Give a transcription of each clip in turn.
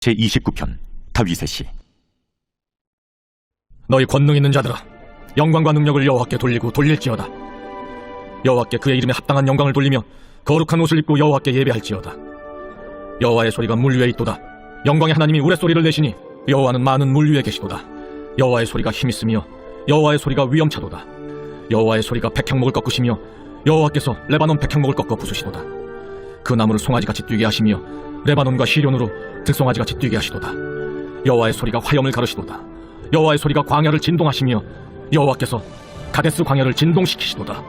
제29편 다윗의 시. 너희 권능 있는 자들아, 영광과 능력을 여호와께 돌리고 돌릴지어다. 여호와께 그의 이름에 합당한 영광을 돌리며 거룩한 옷을 입고 여호와께 예배할지어다. 여호와의 소리가 물 위에 있도다. 영광의 하나님이 우레소리를 내시니 여호와는 많은 물 위에 계시도다. 여호와의 소리가 힘있으며 여호와의 소리가 위엄차도다. 여호와의 소리가 백향목을 꺾으시며 여호와께서 레바논 백향목을 꺾어 부수시도다. 그 나무를 송아지같이 뛰게 하시며 레바논과 시련으로 들송아지같이 뛰게 하시도다. 여호와의 소리가 화염을 가르시도다. 여호와의 소리가 광야를 진동하시며 여호와께서 가데스 광야를 진동시키시도다.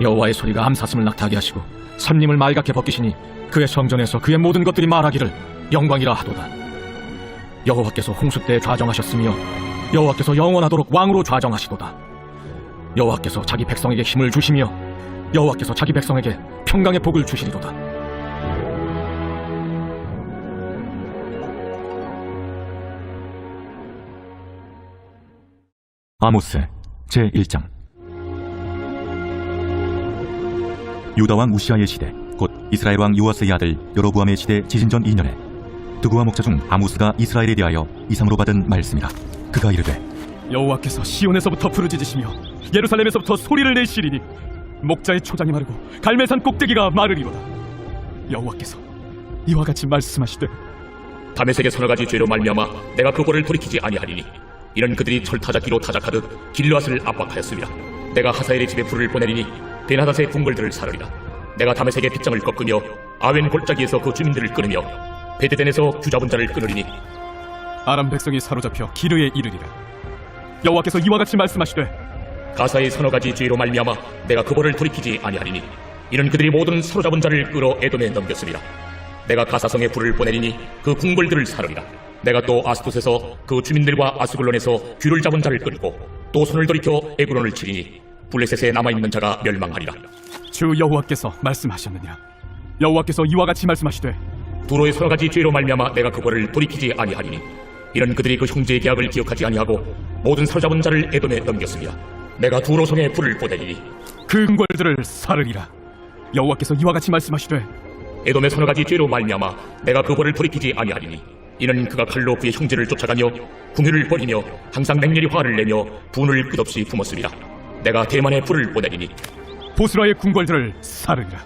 여호와의 소리가 암사슴을 낙타하게 하시고 선님을 말갛게 벗기시니 그의 성전에서 그의 모든 것들이 말하기를 영광이라 하도다. 여호와께서 홍수 때에 좌정하셨으며 여호와께서 영원하도록 왕으로 좌정하시도다. 여호와께서 자기 백성에게 힘을 주시며 여호와께서 자기 백성에게 평강의 복을 주시리로다. 아모스 제1장. 유다왕 우시아의 시대, 곧 이스라엘 왕 요아스의 아들 여로보암의 시대 지신전 2년에 두구와 목자 중 아모스가 이스라엘에 대하여 이상으로 받은 말씀이라. 그가 이르되, 여호와께서 시온에서부터 부르짖으시며 예루살렘에서부터 소리를 내시리니 목자의 초장이 마르고 갈멜산 꼭대기가 마르리로다. 여호와께서 이와 같이 말씀하시되, 다메섹의 서너 가지 죄로 말미암아 내가 그 벌을 돌이키지 아니하리니 이런 그들이 철타작기로 타작하듯 길르앗을 압박하였습니다. 내가 하사엘의 집에 불을 보내리니 베나닷의 궁궐들을 사르리라. 내가 다메섹의 빗장을 꺾으며 아웬 골짜기에서 그 주민들을 끊으며 베데덴에서 규잡은 자를 끊으리니 아람 백성이 사로잡혀 기르에 이르리라. 여호와께서 이와 같이 말씀하시되, 가사의 서너 가지 죄로 말미암아 내가 그 벌을 돌이키지 아니하리니 이는 그들이 모든 사로잡은 자를 끌어 에돔에 넘겼습니다. 내가 가사성에 불을 보내리니 그 궁궐들을 사르리라. 내가 또 아스돗에서 그 주민들과 아스글론에서 귀를 잡은 자를 끊고 또 손을 돌이켜 에그론을 치리니 블레셋에 남아있는 자가 멸망하리라. 주 여호와께서 말씀하셨느니라. 여호와께서 이와 같이 말씀하시되, 두로의 서너 가지 죄로 말미암아 내가 그 벌을 돌이키지 아니하리니 이런 그들이 그 형제의 계약을 기억하지 아니하고 모든 사로잡은 자를 에돔에 넘겼습니다. 내가 두로성에 불을 보내리니 그 궁궐들을 사르리라. 여호와께서 이와 같이 말씀하시되, 에돔의 서너 가지 죄로 말미암아 내가 그 벌을 돌이키지 아니하리니 이는 그가 칼로 그의 형제를 쫓아가며 궁유를 벌이며 항상 맹렬히 화를 내며 분을 끝없이 품었습니다. 내가 대만에 불을 보내리니 보스라의 궁궐들을 사르리라.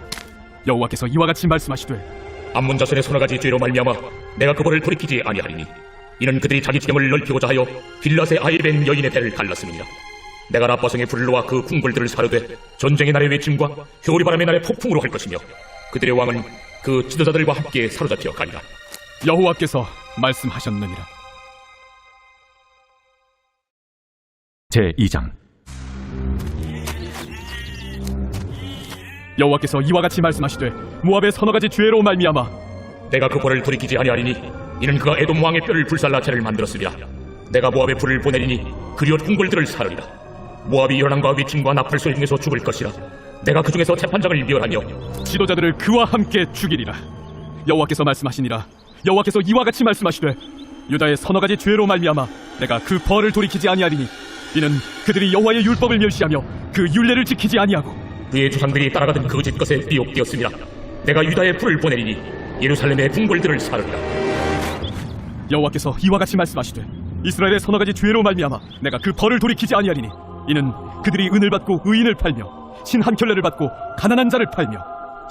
여호와께서 이와 같이 말씀하시되, 암몬 자손의 서너 가지 죄로 말미암아 내가 그 벌을 돌이키지 아니하리니 이는 그들이 자기 지경을 넓히고자 하여 빌라세 아이벤 여인의 배를 갈랐습니다. 내가 라빠성의 불을 놓아 그 궁궐들을 사르되 전쟁의 날의 외침과 효리바람의 날의 폭풍으로 할 것이며 그들의 왕은 그 지도자들과 함께 사로잡혀 가리라. 여호와께서 말씀하셨느니라. 제2장. 여호와께서 이와 같이 말씀하시되, 모압의 서너 가지 죄로 말미암아 내가 그 벌을 돌이키지 아니하리니 이는 그가 에돔 왕의 뼈를 불살라 채를 만들었으리라. 내가 모압에 불을 보내리니 그리옷 궁궐들을 사르리라. 모압이 연왕과 위침과 나팔소리 중에서 죽을 것이라. 내가 그 중에서 재판장을 멸하며 지도자들을 그와 함께 죽이리라. 여호와께서 말씀하시니라. 여호와께서 이와 같이 말씀하시되, 유다의 서너 가지 죄로 말미암아 내가 그 벌을 돌이키지 아니하리니 이는 그들이 여호와의 율법을 멸시하며 그 율례를 지키지 아니하고 그의 조상들이 따라가던 거짓 것에 미혹되었습니다. 내가 유다에 불을 보내리니 예루살렘의 궁궐들을 사르리라. 여호와께서 이와 같이 말씀하시되, 이스라엘의 서너 가지 죄로 말미암아 내가 그 벌을 돌이키지 아니하리니 이는 그들이 은을 받고 의인을 팔며 신 한 켤레를 받고 가난한 자를 팔며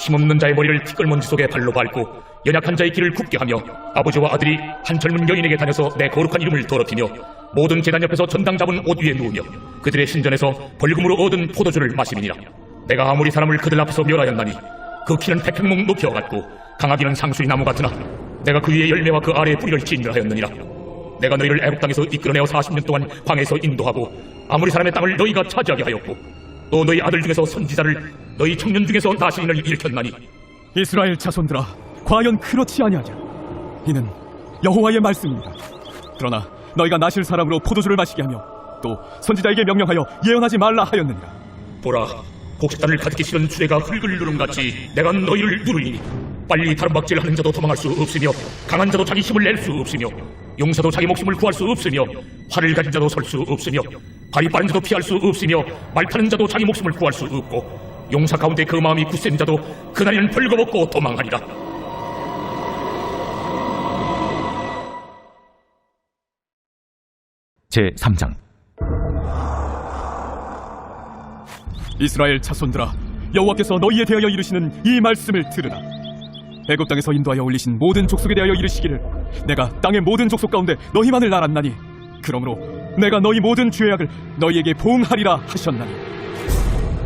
힘없는 자의 머리를 티끌먼지 속에 발로 밟고 연약한 자의 길을 굽게 하며 아버지와 아들이 한 젊은 여인에게 다녀서 내 거룩한 이름을 더럽히며 모든 제단 옆에서 전당 잡은 옷 위에 누우며 그들의 신전에서 벌금으로 얻은 포도주를 마심이니라. 내가 아무리 사람을 그들 앞에서 멸하였나니 그 키는 백향목 높여갖고 강하기는 상수리 나무 같으나 내가 그 위에 열매와 그 아래에 뿌리를 진멸하였느니라. 내가 너희를 애굽 땅에서 이끌어내어 40년 동안 광야에서 인도하고 아무리 사람의 땅을 너희가 차지하게 하였고 또 너희 아들 중에서 선지자를 너희 청년 중에서 나시인을 일으켰나니 이스라엘 자손들아, 과연 그렇지 아니하냐? 이는 여호와의 말씀입니다. 그러나 너희가 나실 사람으로 포도주를 마시게 하며 또 선지자에게 명령하여 예언하지 말라 하였느니라. 보라, 곡식단을 가득히 실은 수레가 흙을 누름같이 내가 너희를 누르리니 빨리 다름박질하는 자도 도망할 수 없으며 강한 자도 자기 힘을 낼 수 없으며 용사도 자기 목숨을 구할 수 없으며 활을 가진 자도 설 수 없으며 발이 빠른 자도 피할 수 없으며 말 타는 자도 자기 목숨을 구할 수 없고 용사 가운데 그 마음이 굳센 자도 그날에는 벌거벗고 도망하리라. 제3장. 이스라엘 자손들아, 여호와께서 너희에 대하여 이르시는 이 말씀을 들으라. 애굽 땅에서 인도하여 올리신 모든 족속에 대하여 이르시기를 내가 땅의 모든 족속 가운데 너희만을 알았나니 그러므로 내가 너희 모든 죄악을 너희에게 보응하리라 하셨나니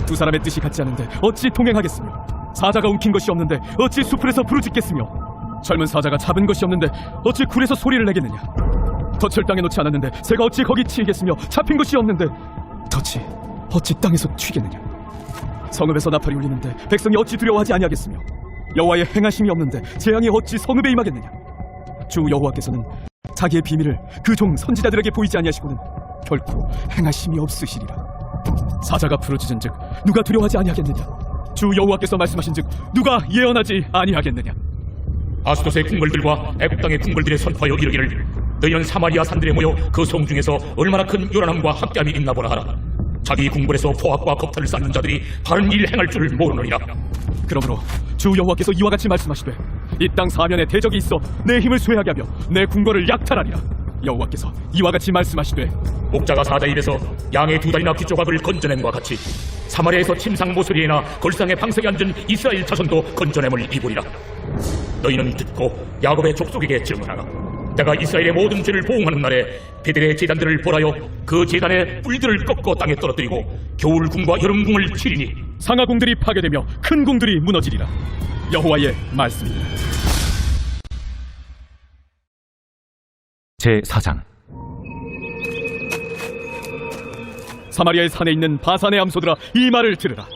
두 사람의 뜻이 같지 않은데 어찌 동행하겠으며 사자가 움킨 것이 없는데 어찌 수풀에서 부르짖겠으며 젊은 사자가 잡은 것이 없는데 어찌 굴에서 소리를 내겠느냐. 덫을 땅에 놓지 않았는데 새가 어찌 거기 치이겠으며 잡힌 것이 없는데 덫이 어찌 땅에서 튀겠느냐. 성읍에서 나팔이 울리는데 백성이 어찌 두려워하지 아니하겠으며 여호와의 행하심이 없는데 재앙이 어찌 성읍에 임하겠느냐. 주 여호와께서는 자기의 비밀을 그 종 선지자들에게 보이지 아니하시고는 결코 행하심이 없으시리라. 사자가 부르짖은즉 누가 두려워하지 아니하겠느냐. 주 여호와께서 말씀하신즉 누가 예언하지 아니하겠느냐. 아스돗의 궁궐들과 애굽 땅의 궁궐들에 선포하여 이르기를 너희는 사마리아 산들에 모여 그 성 중에서 얼마나 큰 요란함과 함께함이 있나 보라 하라. 자기 궁궐에서 포악과 겁탈을 쌓는 자들이 바른 일 행할 줄을 모르느니라. 그러므로 주 여호와께서 이와 같이 말씀하시되 이 땅 사면에 대적이 있어 내 힘을 쇠하게 하며 내 궁궐을 약탈하리라. 여호와께서 이와 같이 말씀하시되 목자가 사자 입에서 양의 두 다리나 귀조각을 건져냄과 같이 사마리아에서 침상 모서리에나 걸상의 방석에 앉은 이스라엘 자손도 건져냄을 입으리라. 너희는 듣고 야곱의 족속에게 증언하라. 내가 이스라엘의 모든 죄를 보응하는 날에 베델의 제단들을 벌하여 그 제단의 뿔들을 꺾어 땅에 떨어뜨리고 겨울궁과 여름궁을 치리니 상하궁들이 파괴되며 큰 궁들이 무너지리라. 여호와의 말씀입니다. 제4장. 사마리아의 산에 있는 바산의 암소들아, 이 말을 들으라.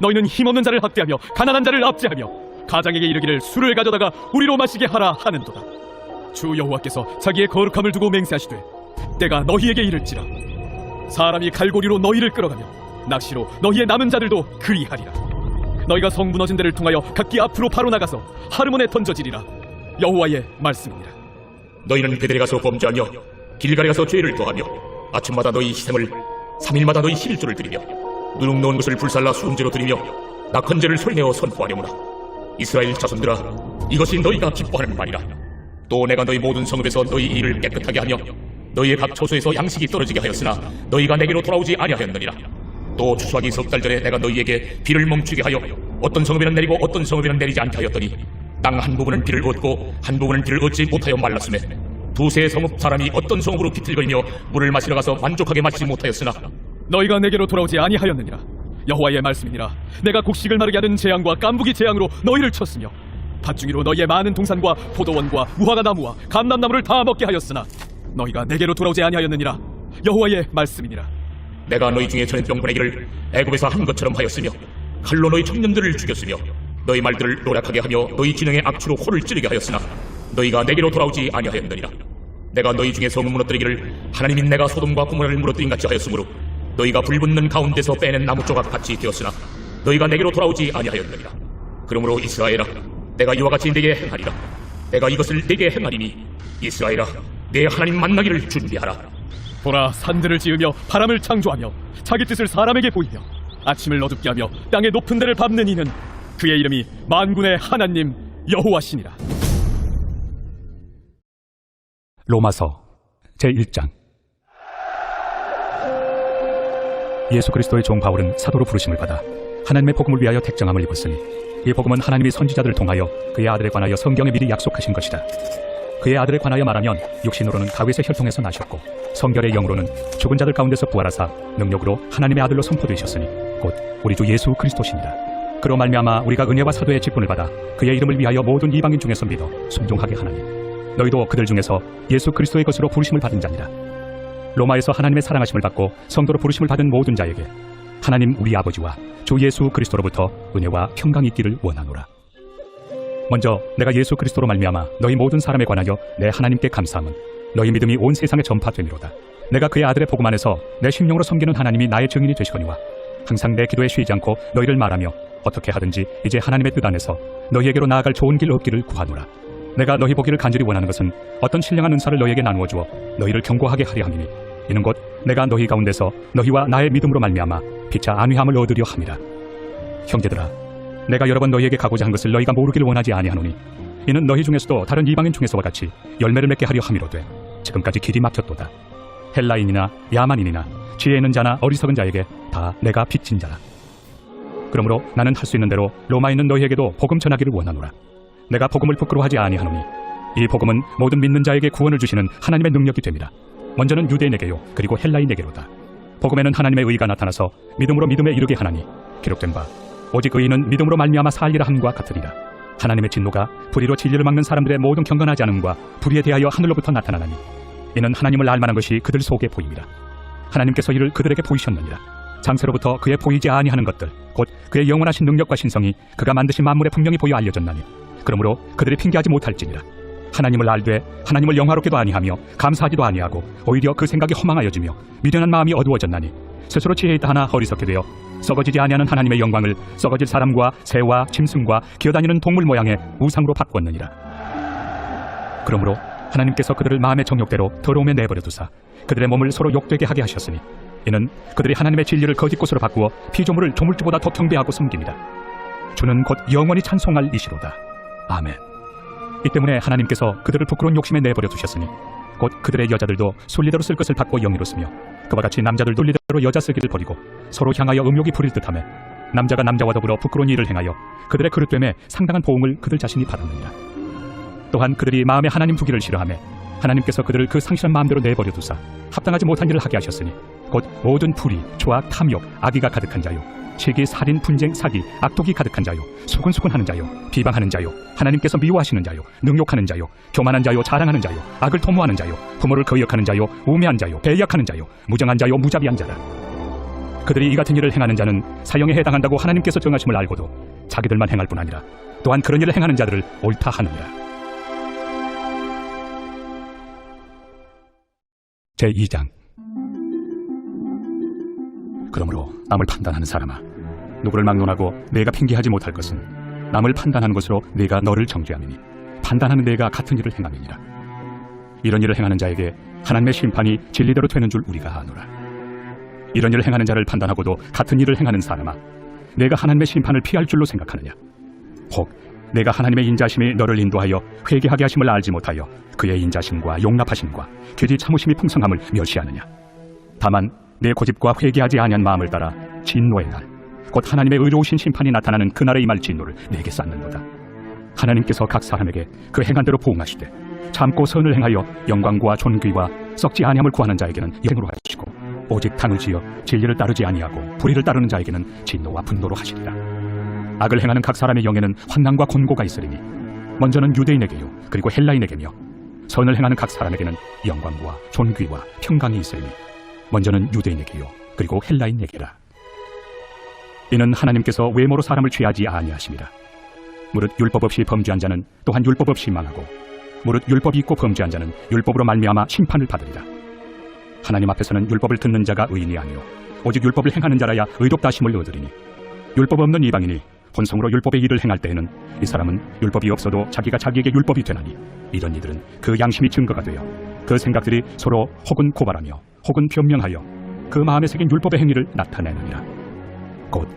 너희는 힘없는 자를 학대하며 가난한 자를 압제하며 가장에게 이르기를 술을 가져다가 우리로 마시게 하라 하는도다. 주 여호와께서 자기의 거룩함을 두고 맹세하시되 때가 너희에게 이를지라. 사람이 갈고리로 너희를 끌어가며 낚시로 너희의 남은 자들도 그리하리라. 너희가 성 무너진 데를 통하여 각기 앞으로 바로 나가서 하르몬에 던져지리라. 여호와의 말씀이니라. 너희는 베델에 가서 범죄하며 길갈에 가서 죄를 더하며 아침마다 너희 희생을 3일마다 너희 11조를 드리며 누룩 놓은 것을 불살라 수음제로 드리며 낙헌제를 소리내어 선포하려무나. 이스라엘 자손들아, 이것이 너희가 기뻐하는 말이라. 또 내가 너희 모든 성읍에서 너희 일을 깨끗하게 하며 너희의 각 처소에서 양식이 떨어지게 하였으나 너희가 내게로 돌아오지 아니하였느니라. 또 추수하기 석 달 전에 내가 너희에게 비를 멈추게 하여 어떤 성읍에는 내리고 어떤 성읍에는 내리지 않게 하였더니 땅 한 부분은 비를 얻고 한 부분은 비를 얻지 못하여 말랐으며 두세 성읍 사람이 어떤 성읍으로 비틀거리며 물을 마시러 가서 만족하게 마시지 못하였으나 너희가 내게로 돌아오지 아니하였느니라. 여호와의 말씀이니라. 내가 곡식을 마르게 하는 재앙과 깐부기 재앙으로 너희를 쳤으며 밭중이로 너희의 많은 동산과 포도원과 무화과 나무와 감람나무를 다 먹게 하였으나 너희가 내게로 돌아오지 아니하였느니라. 여호와의 말씀이니라. 내가 너희 중에 전염병 보내기를 애굽에서 한 것처럼 하였으며 칼로 너희 청년들을 죽였으며 너희 말들을 노력하게 하며 너희 진영의 악취로 코를 찌르게 하였으나 너희가 내게로 돌아오지 아니하였느니라. 내가 너희 중에 성을 무너뜨리기를 하나님인 내가 소돔과 고모라를 무너뜨린 같이 하였으므로 너희가 불붙는 가운데서 빼낸 나무 조각 같이 되었으나 너희가 내게로 돌아오지 아니하였느니라. 그러므로 이스라엘아, 내가 이와 같이 네게 행하리라. 내가 이것을 네게 행하리니 이스라엘아, 내 하나님 만나기를 준비하라. 보라, 산들을 지으며 바람을 창조하며 자기 뜻을 사람에게 보이며 아침을 어둡게 하며 땅의 높은 데를 밟는 이는 그의 이름이 만군의 하나님 여호와시니라. 로마서 제1장. 예수 그리스도의 종 바울은 사도로 부르심을 받아 하나님의 복음을 위하여 택정함을 입었으니 이 복음은 하나님이 선지자들을 통하여 그의 아들에 관하여 성경에 미리 약속하신 것이다. 그의 아들에 관하여 말하면 육신으로는 다윗의 혈통에서 나셨고 성결의 영으로는 죽은 자들 가운데서 부활하사 능력으로 하나님의 아들로 선포되셨으니 곧 우리 주 예수 그리스도시니라. 그로 말미암아 우리가 은혜와 사도의 직분을 받아 그의 이름을 위하여 모든 이방인 중에서 믿어 순종하게 하나니 너희도 그들 중에서 예수 그리스도의 것으로 부르심을 받은 자니라. 로마에서 하나님의 사랑하심을 받고 성도로 부르심을 받은 모든 자에게 하나님 우리 아버지와 주 예수 그리스도로부터 은혜와 평강이 있기를 원하노라. 먼저 내가 예수 그리스도로 말미암아 너희 모든 사람에 관하여 내 하나님께 감사함은 너희 믿음이 온 세상에 전파되미로다. 내가 그의 아들의 복음 안에서 내 심령으로 섬기는 하나님이 나의 증인이 되시거니와 항상 내 기도에 쉬지 않고 너희를 말하며 어떻게 하든지 이제 하나님의 뜻 안에서 너희에게로 나아갈 좋은 길 얻기를 구하노라. 내가 너희 보기를 간절히 원하는 것은 어떤 신령한 은사를 너희에게 나누어 주어 너희를 견고하게 하려 함이니 이는 곧 내가 너희 가운데서 너희와 나의 믿음으로 말미암아 피차 안위함을 얻으려 함이라. 형제들아, 내가 여러 번 너희에게 가고자 한 것을 너희가 모르기를 원하지 아니하노니 이는 너희 중에서도 다른 이방인 중에서와 같이 열매를 맺게 하려 함이로되 지금까지 길이 막혔도다. 헬라인이나 야만인이나 지혜 있는 자나 어리석은 자에게 다 내가 빚진 자라. 그러므로 나는 할 수 있는 대로 로마에 있는 너희에게도 복음 전하기를 원하노라. 내가 복음을 부끄러워하지 아니하노니 이 복음은 모든 믿는 자에게 구원을 주시는 하나님의 능력이 됩니다. 먼저는 유대인에게요 그리고 헬라인에게로다. 복음에는 하나님의 의가 나타나서 믿음으로 믿음에 이르게 하나니 기록된 바 오직 의인은 믿음으로 말미암아 살리라 함과 같으리라. 하나님의 진노가 불의로 진리를 막는 사람들의 모든 경건하지 않음과 불의에 대하여 하늘로부터 나타나나니 이는 하나님을 알만한 것이 그들 속에 보입니다. 하나님께서 이를 그들에게 보이셨느니라. 장세로부터 그의 보이지 아니하는 것들 곧 그의 영원하신 능력과 신성이 그가 만드신 만물에 분명히 보여 알려졌나니 그러므로 그들이 핑계하지 못할지니라. 하나님을 알되 하나님을 영화롭게도 아니하며 감사하지도 아니하고 오히려 그 생각이 허망하여지며 미련한 마음이 어두워졌나니 스스로 지혜 있다 하나 어리석게 되어 썩어지지 아니하는 하나님의 영광을 썩어질 사람과 새와 짐승과 기어다니는 동물 모양의 우상으로 바꾸었느니라. 그러므로 하나님께서 그들을 마음의 정욕대로 더러움에 내버려 두사 그들의 몸을 서로 욕되게 하게 하셨으니 이는 그들이 하나님의 진리를 거짓것으로 바꾸어 피조물을 조물주보다 더 경배하고 섬깁니다. 주는 곧 영원히 찬송할 이시로다. 아멘. 이 때문에 하나님께서 그들을 부끄러운 욕심에 내버려 두셨으니 곧 그들의 여자들도 순리대로 쓸 것을 받고 영예로 쓰며 그와 같이 남자들도 논리대로 여자 쓰기를 버리고 서로 향하여 음욕이 부릴 듯하며 남자가 남자와 더불어 부끄러운 일을 행하여 그들의 그릇됨에 상당한 보응을 그들 자신이 받았느니라. 또한 그들이 마음에 하나님 두기를 싫어하며 하나님께서 그들을 그 상실한 마음대로 내버려 두사 합당하지 못한 일을 하게 하셨으니 곧 모든 불의, 조악, 탐욕, 악의가 가득한 자요 시기, 살인, 분쟁, 사기, 악독이 가득한 자요 수근수근하는 자요 비방하는 자요 하나님께서 미워하시는 자요 능욕하는 자요 교만한 자요 자랑하는 자요 악을 도모하는 자요 부모를 거역하는 자요 우매한 자요 배약하는 자요 무정한 자요 무자비한 자라. 그들이 이 같은 일을 행하는 자는 사형에 해당한다고 하나님께서 정하심을 알고도 자기들만 행할 뿐 아니라 또한 그런 일을 행하는 자들을 옳다 하느니라. 제2장. 그러므로 남을 판단하는 사람아, 누구를 막론하고 내가 핑계하지 못할 것은 남을 판단하는 것으로 내가 너를 정죄함이니 판단하는 내가 같은 일을 행함이니라. 이런 일을 행하는 자에게 하나님의 심판이 진리대로 되는 줄 우리가 아노라. 이런 일을 행하는 자를 판단하고도 같은 일을 행하는 사람아, 내가 하나님의 심판을 피할 줄로 생각하느냐? 혹 내가 하나님의 인자심이 너를 인도하여 회개하게 하심을 알지 못하여 그의 인자심과 용납하심과 귀리 참으심이 풍성함을 멸시하느냐? 다만 내 고집과 회개하지 아니한 마음을 따라 진노의 날, 곧 하나님의 의로우신 심판이 나타나는 그날에 임할 진노를 내게 쌓는도다. 하나님께서 각 사람에게 그 행한 대로 보응하시되 참고 선을 행하여 영광과 존귀와 썩지 아니함을 구하는 자에게는 영으로 하시고 오직 당을 지어 진리를 따르지 아니하고 불의를 따르는 자에게는 진노와 분노로 하시리라. 악을 행하는 각 사람의 영에는 환난과 곤고가 있으리니 먼저는 유대인에게요 그리고 헬라인에게며 선을 행하는 각 사람에게는 영광과 존귀와 평강이 있으리니 먼저는 유대인에게요 그리고 헬라인에게라. 이는 하나님께서 외모로 사람을 취하지 아니하심이라. 무릇 율법 없이 범죄한 자는 또한 율법 없이 망하고 무릇 율법이 있고 범죄한 자는 율법으로 말미암아 심판을 받으리라. 하나님 앞에서는 율법을 듣는 자가 의인이 아니요 오직 율법을 행하는 자라야 의롭다 하심을 얻으리니 율법 없는 이방인이 본성으로 율법의 일을 행할 때에는 이 사람은 율법이 없어도 자기가 자기에게 율법이 되나니 이런 이들은 그 양심이 증거가 되어 그 생각들이 서로 혹은 고발하며 혹은 변명하여 그 마음에 새긴 율법의 행위를 나타내느니라. 곧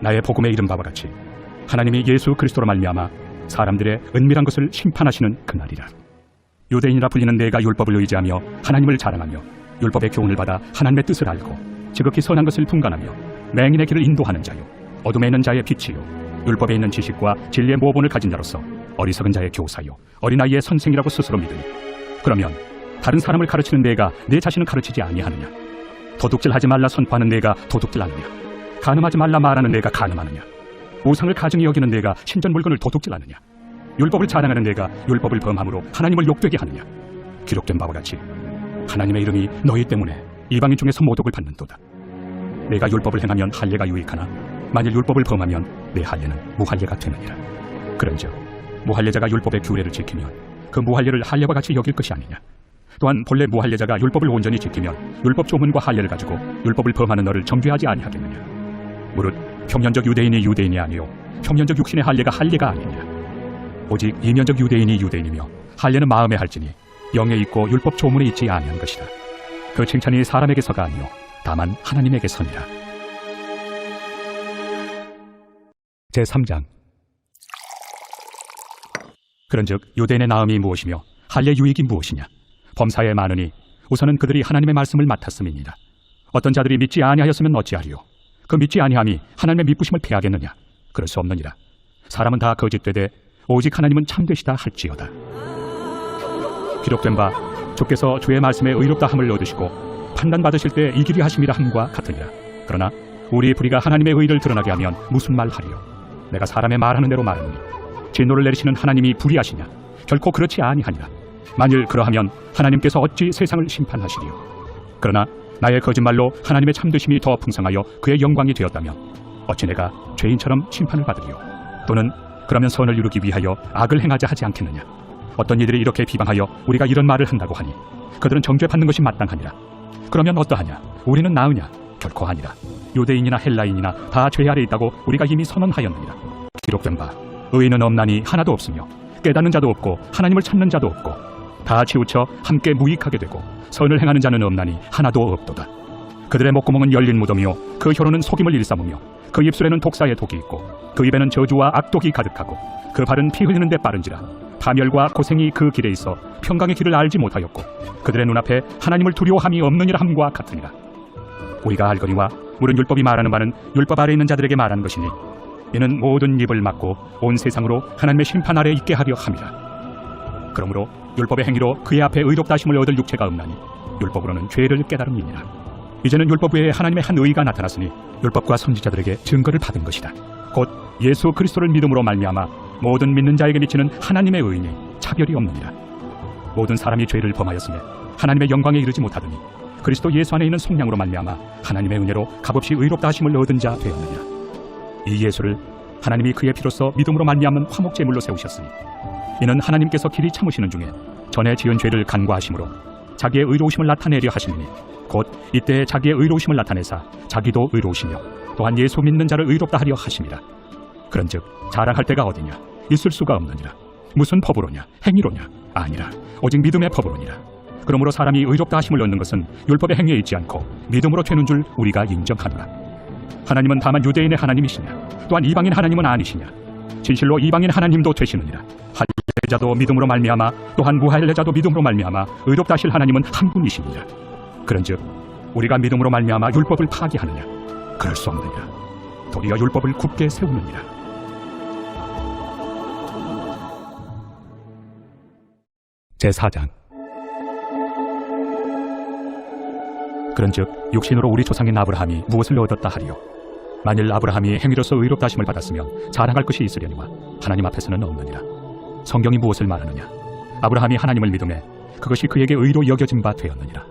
나의 복음에 이른 바와 같이 하나님이 예수 그리스도로 말미암아 사람들의 은밀한 것을 심판하시는 그날이라. 유대인이라 불리는 내가 율법을 의지하며 하나님을 자랑하며 율법의 교훈을 받아 하나님의 뜻을 알고 지극히 선한 것을 분간하며 맹인의 길을 인도하는 자요 어둠에 있는 자의 빛이요 율법에 있는 지식과 진리의 모본을 가진 자로서 어리석은 자의 교사요 어린아이의 선생이라고 스스로 믿으니 그러면 다른 사람을 가르치는 내가 내 자신을 가르치지 아니하느냐? 도둑질하지 말라 선포하는 내가 도둑질하느냐? 간음하지 말라 말하는 내가 간음하느냐? 우상을 가증히 여기는 내가 신전 물건을 도둑질하느냐? 율법을 자랑하는 내가 율법을 범함으로 하나님을 욕되게 하느냐? 기록된 바와 같이 하나님의 이름이 너희 때문에 이방인 중에서 모독을 받는도다. 내가 율법을 행하면 할례가 유익하나 만일 율법을 범하면 내 할례는 무할례가 되느니라. 그런즉 무할례자가 율법의 규례를 지키면 그 무할례를 할례와 같이 여길 것이 아니냐? 또한 본래 무할례자가 율법을 온전히 지키면 율법 조문과 할례를 가지고 율법을 범하는 너를 정죄하지 아니하겠느냐? 무릇 평년적 유대인이 유대인이 아니요 평년적 육신의 할례가 할례가 아니냐? 오직 이면적 유대인이 유대인이며 할례는 마음에 할지니 영에 있고 율법 조문에 있지 아니한 것이다. 그 칭찬이 사람에게서가 아니요 다만 하나님에게서니라. 제3장. 그런즉 유대인의 나음이 무엇이며 할례 유익이 무엇이냐? 범사에 많으니 우선은 그들이 하나님의 말씀을 맡았음이니라. 어떤 자들이 믿지 아니하였으면 어찌하리요? 그 믿지 아니함이 하나님의 믿부심을 패하겠느냐? 그럴 수 없느니라. 사람은 다 거짓되되 오직 하나님은 참되시다 할지어다. 기록된 바 주께서 주의 말씀에 의롭다 함을 얻으시고 판단받으실 때 이기리 하심이라 함과 같으니라. 그러나 우리 불의가 하나님의 의를 드러나게 하면 무슨 말하리요? 내가 사람의 말하는 대로 말하노니 진노를 내리시는 하나님이 불의하시냐? 결코 그렇지 아니하니라. 만일 그러하면 하나님께서 어찌 세상을 심판하시리요? 그러나 나의 거짓말로 하나님의 참되심이 더 풍성하여 그의 영광이 되었다면 어찌 내가 죄인처럼 심판을 받으리요? 또는 그러면 선을 이루기 위하여 악을 행하자 하지 않겠느냐? 어떤 이들이 이렇게 비방하여 우리가 이런 말을 한다고 하니 그들은 정죄받는 것이 마땅하니라. 그러면 어떠하냐? 우리는 나으냐? 결코 아니라. 유대인이나 헬라인이나 다 죄 아래 있다고 우리가 이미 선언하였느니라. 기록된 바 의인은 없나니 하나도 없으며 깨닫는 자도 없고 하나님을 찾는 자도 없고 다 치우쳐 함께 무익하게 되고 선을 행하는 자는 없나니 하나도 없도다. 그들의 목구멍은 열린 무덤이요 그 혀로는 속임을 일삼으며 그 입술에는 독사의 독이 있고 그 입에는 저주와 악독이 가득하고 그 발은 피 흘리는 데 빠른지라. 파멸과 고생이 그 길에 있어 평강의 길을 알지 못하였고 그들의 눈앞에 하나님을 두려워함이 없느니라 함과 같으니라. 우리가 알거니와 우리는 율법이 말하는 바는 율법 아래 있는 자들에게 말하는 것이니 이는 모든 입을 막고 온 세상으로 하나님의 심판 아래 있게 하려 함이라. 그러므로 율법의 행위로 그의 앞에 의롭다 하심을 얻을 육체가 없나니 율법으로는 죄를 깨달음이니라. 이제는 율법 외에 하나님의 한 의가 나타났으니 율법과 선지자들에게 증거를 받은 것이다. 곧 예수 그리스도를 믿음으로 말미암아 모든 믿는 자에게 미치는 하나님의 의인이 차별이 없느니라. 모든 사람이 죄를 범하였으며 하나님의 영광에 이르지 못하더니 그리스도 예수 안에 있는 속량으로 말미암아 하나님의 은혜로 값없이 의롭다 하심을 얻은 자 되었느니라. 이 예수를 하나님이 그의 피로써 믿음으로 말미암는 화목제물로 세우셨으니 이는 하나님께서 길이 참으시는 중에 전에 지은 죄를 간과하심으로 자기의 의로우심을 나타내려 하시느니 곧 이때 자기의 의로우심을 나타내사 자기도 의로우시며 또한 예수 믿는 자를 의롭다 하려 하심이라. 그런즉 자랑할 데가 어디냐? 있을 수가 없느니라. 무슨 법으로냐? 행위로냐? 아니라 오직 믿음의 법으로니라. 그러므로 사람이 의롭다 하심을 얻는 것은 율법의 행위에 있지 않고 믿음으로 되는 줄 우리가 인정하노라. 하나님은 다만 유대인의 하나님이시냐? 또한 이방인 하나님은 아니시냐? 진실로 이방인 하나님도 되시느니라. 할례자도 믿음으로 말미암아 또한 무할례자도 믿음으로 말미암아 의롭다 하실 하나님은 한 분이시니라. 그런즉 우리가 믿음으로 말미암아 율법을 파기하느냐? 그럴 수 없느니라. 도리어 율법을 굳게 세우느니라. 제4장. 그런즉 육신으로 우리 조상인 아브라함이 무엇을 얻었다 하리요? 만일 아브라함이 행위로서 의롭다 하심을 받았으면 자랑할 것이 있으려니와 하나님 앞에서는 없느니라. 성경이 무엇을 말하느냐? 아브라함이 하나님을 믿음에 그것이 그에게 의로 여겨진 바 되었느니라.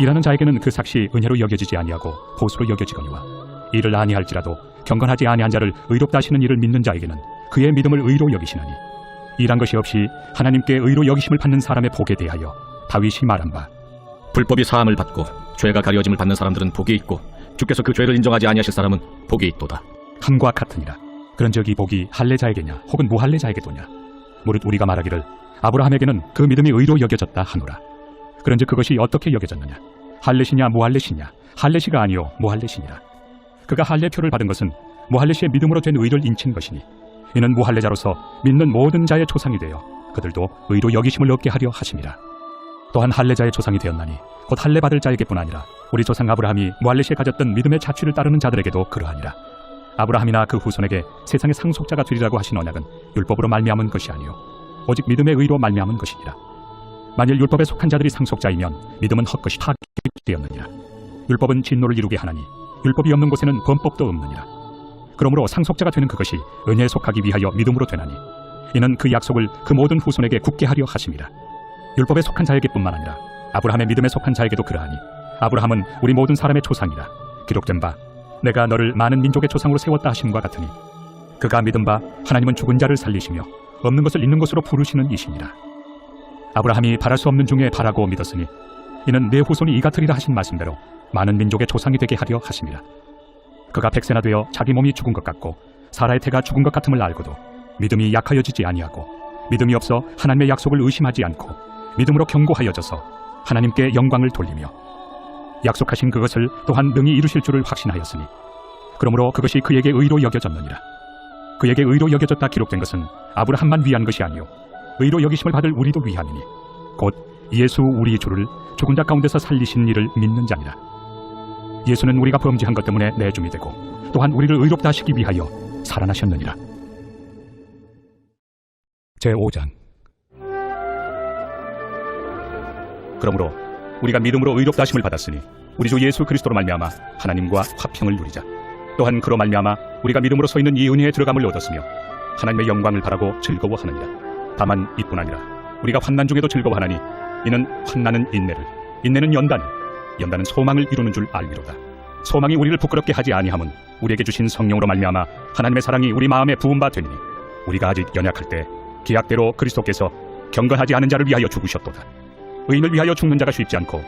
일하는 자에게는 그 삭시 은혜로 여겨지지 아니하고 보수로 여겨지거니와 이를 아니할지라도 경건하지 아니한 자를 의롭다 하시는 이를 믿는 자에게는 그의 믿음을 의로 여기시나니 일한 것이 없이 하나님께 의로 여기심을 받는 사람의 복에 대하여 다윗이 말한 바 불법이 사함을 받고 죄가 가려짐을 받는 사람들은 복이 있고 주께서 그 죄를 인정하지 아니하실 사람은 복이 있도다. 함과 같으니라. 그런즉 이 복이 할례자에게냐 혹은 무할례자에게도냐? 무릇 우리가 말하기를 아브라함에게는 그 믿음이 의로 여겨졌다 하노라. 그런즉 그것이 어떻게 여겨졌느냐? 할례시냐 무할례시냐? 할례시가 아니요 무할례시니라. 그가 할례표를 받은 것은 무할례시의 믿음으로 된 의를 인친 것이니 이는 무할례자로서 믿는 모든 자의 조상이 되어 그들도 의로 여기심을 얻게 하려 하심이라. 또한 할례자의 조상이 되었나니 곧 할례 받을 자에게뿐 아니라 우리 조상 아브라함이 무할례시에 가졌던 믿음의 자취를 따르는 자들에게도 그러하니라. 아브라함이나 그 후손에게 세상의 상속자가 되리라고 하신 언약은 율법으로 말미암은 것이 아니요 오직 믿음의 의로 말미암은 것이니라. 만일 율법에 속한 자들이 상속자이면 믿음은 헛것이 파기되었느니라. 율법은 진노를 이루게 하나니 율법이 없는 곳에는 범법도 없느니라. 그러므로 상속자가 되는 그것이 은혜에 속하기 위하여 믿음으로 되나니 이는 그 약속을 그 모든 후손에게 굳게 하려 하심이라. 율법에 속한 자에게뿐만 아니라 아브라함의 믿음에 속한 자에게도 그러하니 아브라함은 우리 모든 사람의 조상이라. 기록된 바 내가 너를 많은 민족의 조상으로 세웠다 하심과 같으니 그가 믿은 바 하나님은 죽은 자를 살리시며 없는 것을 있는 것으로 부르시는 이시니라. 아브라함이 바랄 수 없는 중에 바라고 믿었으니 이는 내 후손이 이같으리라 하신 말씀대로 많은 민족의 조상이 되게 하려 하심이라. 그가 백세나 되어 자기 몸이 죽은 것 같고 사라의 태가 죽은 것 같음을 알고도 믿음이 약하여지지 아니하고 믿음이 없어 하나님의 약속을 의심하지 않고 믿음으로 견고하여져서 하나님께 영광을 돌리며 약속하신 그것을 또한 능히 이루실 줄을 확신하였으니 그러므로 그것이 그에게 의로 여겨졌느니라. 그에게 의로 여겨졌다 기록된 것은 아브라함만 위한 것이 아니요 의로 여기심을 받을 우리도 위함이니 곧 예수 우리 주를 죽은 자 가운데서 살리신 이를 믿는 자니라. 예수는 우리가 범죄한 것 때문에 내줌이 되고 또한 우리를 의롭다 하시기 위하여 살아나셨느니라. 제5장. 그러므로 우리가 믿음으로 의롭다 하심을 받았으니 우리 주 예수 그리스도로 말미암아 하나님과 화평을 누리자. 또한 그로 말미암아 우리가 믿음으로 서 있는 이 은혜에 들어감을 얻었으며 하나님의 영광을 바라고 즐거워하느니라. 다만 이뿐 아니라 우리가 환난 중에도 즐거워하나니 이는 환난은 인내를, 인내는 연단을, 연단은 소망을 이루는 줄 알미로다. 소망이 우리를 부끄럽게 하지 아니함은 우리에게 주신 성령으로 말미암아 하나님의 사랑이 우리 마음에 부은 바 되니 우리가 아직 연약할 때 기약대로 그리스도께서 경건하지 않은 자를 위하여 죽으셨도다. 의인을 위하여 죽는 자가 쉽지 않고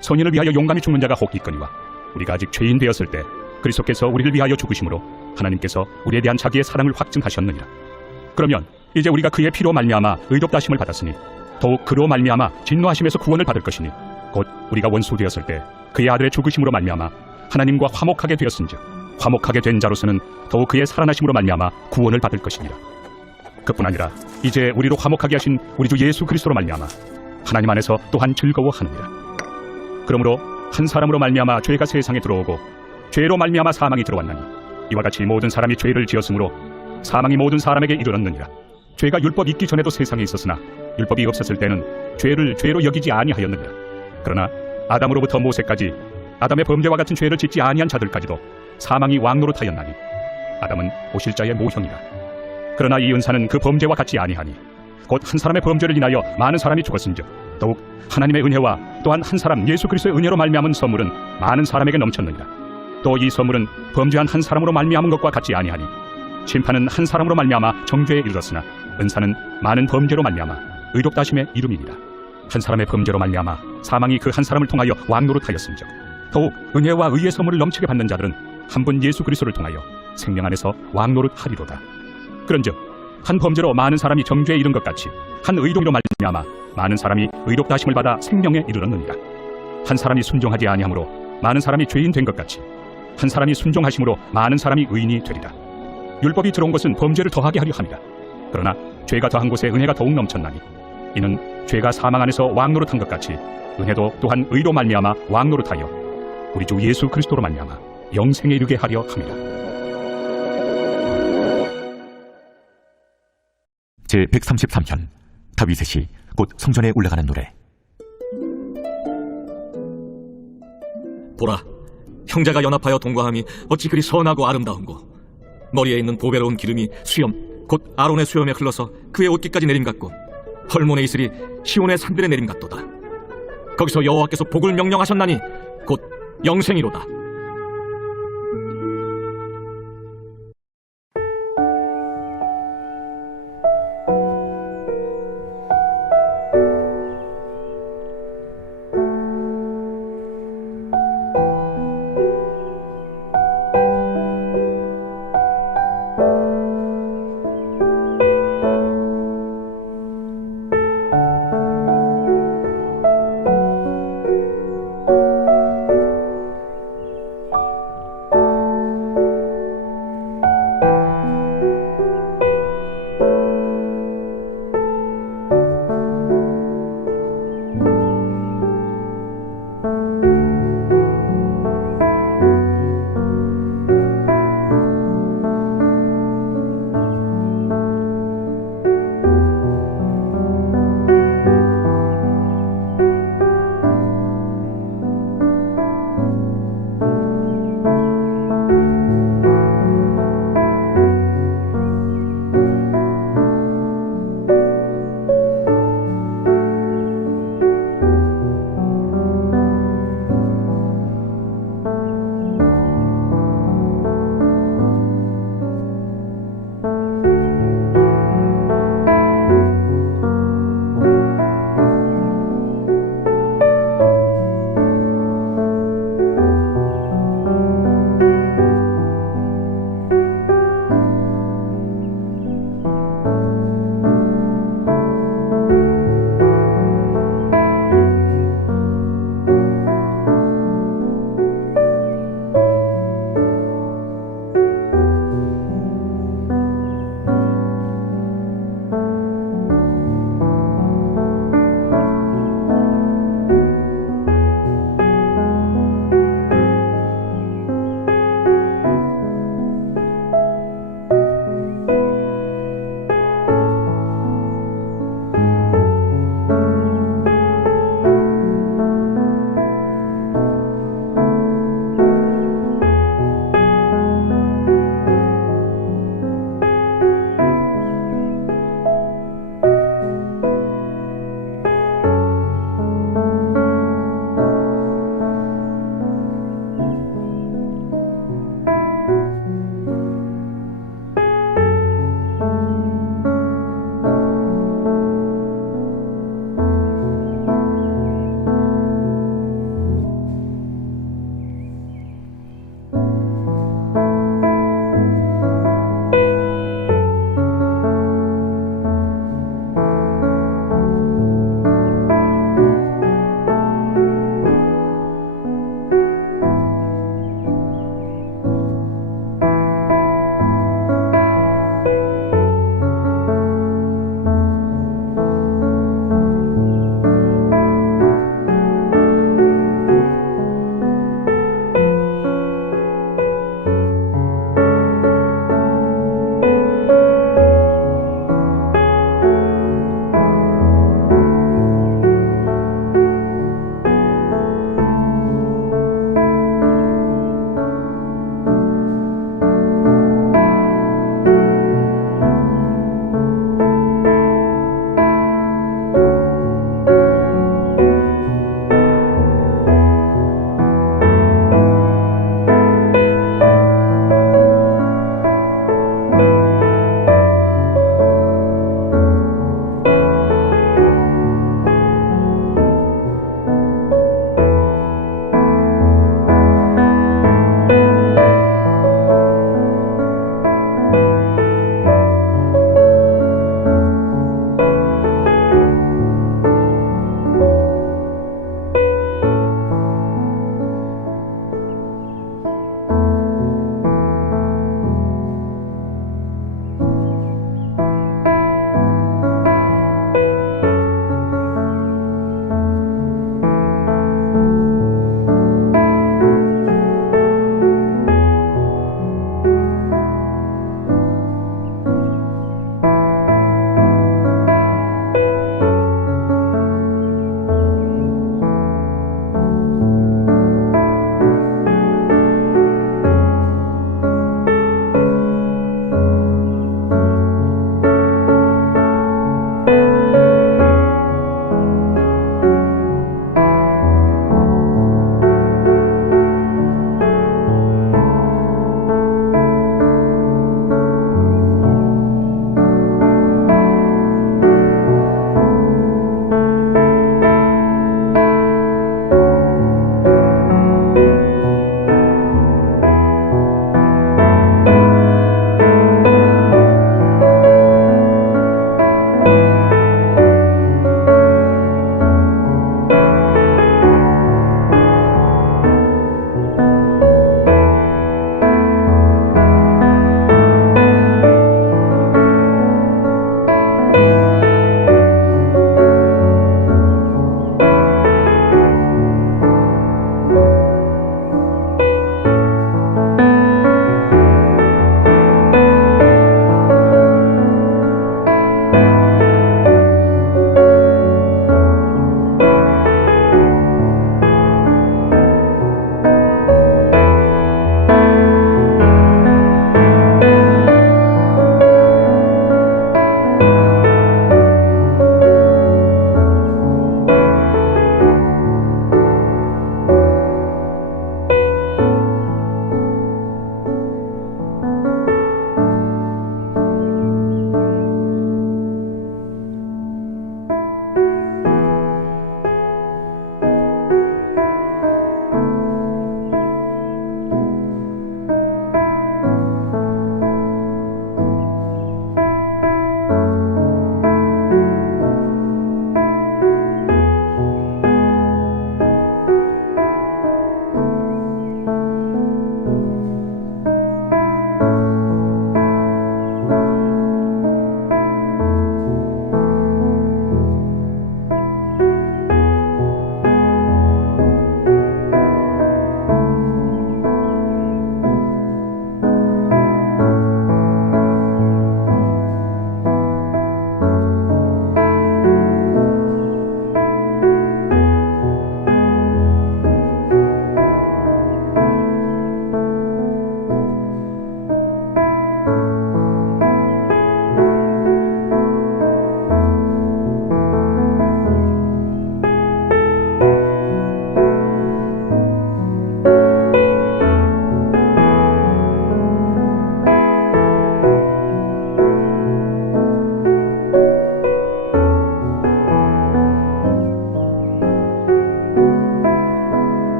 선인을 위하여 용감히 죽는 자가 혹 있거니와 우리가 아직 죄인 되었을 때 그리스도께서 우리를 위하여 죽으심으로 하나님께서 우리에 대한 자기의 사랑을 확증하셨느니라. 그러면 이제 우리가 그의 피로 말미암아 의롭다 하심을 받았으니 더욱 그로 말미암아 진노하심에서 구원을 받을 것이니 곧 우리가 원수 되었을 때 그의 아들의 죽으심으로 말미암아 하나님과 화목하게 되었은즉 화목하게 된 자로서는 더욱 그의 살아나심으로 말미암아 구원을 받을 것이니라. 그뿐 아니라 이제 우리로 화목하게 하신 우리 주 예수 그리스도로 말미암아 하나님 안에서 또한 즐거워하느니라. 그러므로 한 사람으로 말미암아 죄가 세상에 들어오고 죄로 말미암아 사망이 들어왔나니 이와 같이 모든 사람이 죄를 지었으므로 사망이 모든 사람에게 이르렀느니라. 죄가 율법 있기 전에도 세상에 있었으나 율법이 없었을 때는 죄를 죄로 여기지 아니하였느니라. 그러나 아담으로부터 모세까지 아담의 범죄와 같은 죄를 짓지 아니한 자들까지도 사망이 왕노릇하였나니 아담은 오실 자의 모형이라. 그러나 이 은사는 그 범죄와 같지 아니하니 곧 한 사람의 범죄를 인하여 많은 사람이 죽었은즉 더욱 하나님의 은혜와 또한 한 사람 예수 그리스도의 은혜로 말미암은 선물은 많은 사람에게 넘쳤느니라. 또 이 선물은 범죄한 한 사람으로 말미암은 것과 같지 아니하니 심판은 한 사람으로 말미암아 정죄에 이르렀으나 은사는 많은 범죄로 말미암아 의롭다 하심의 이름이니라. 한 사람의 범죄로 말미암아 사망이 그 한 사람을 통하여 왕노릇하였은즉 더욱 은혜와 의의 선물을 넘치게 받는 자들은 한 분 예수 그리스도를 통하여 생명 안에서 왕노릇하리로다. 그런즉 한 범죄로 많은 사람이 정죄에 이른 것 같이 한 의로로 말미암아 많은 사람이 의롭다 하심을 받아 생명에 이르렀느니라. 한 사람이 순종하지 아니하므로 많은 사람이 죄인 된 것 같이 한 사람이 순종하심으로 많은 사람이 의인이 되리라. 율법이 들어온 것은 범죄를 더하게 하려 함이라. 그러나 죄가 더한 곳에 은혜가 더욱 넘쳤나니 이는 죄가 사망 안에서 왕노릇한 것 같이 은혜도 또한 의로 말미암아 왕노릇하여 우리 주 예수 그리스도로 말미암아 영생에 이르게 하려 함이라. 제133편 다윗의 곧 성전에 올라가는 노래. 보라, 형제가 연합하여 동거함이 어찌 그리 선하고 아름다운고. 머리에 있는 보배로운 기름이 수염 곧 아론의 수염에 흘러서 그의 옷깃까지 내림 같고 헐몬에 있으리 시온의 산들의 내림 같도다. 거기서 여호와께서 복을 명령하셨나니 곧 영생이로다.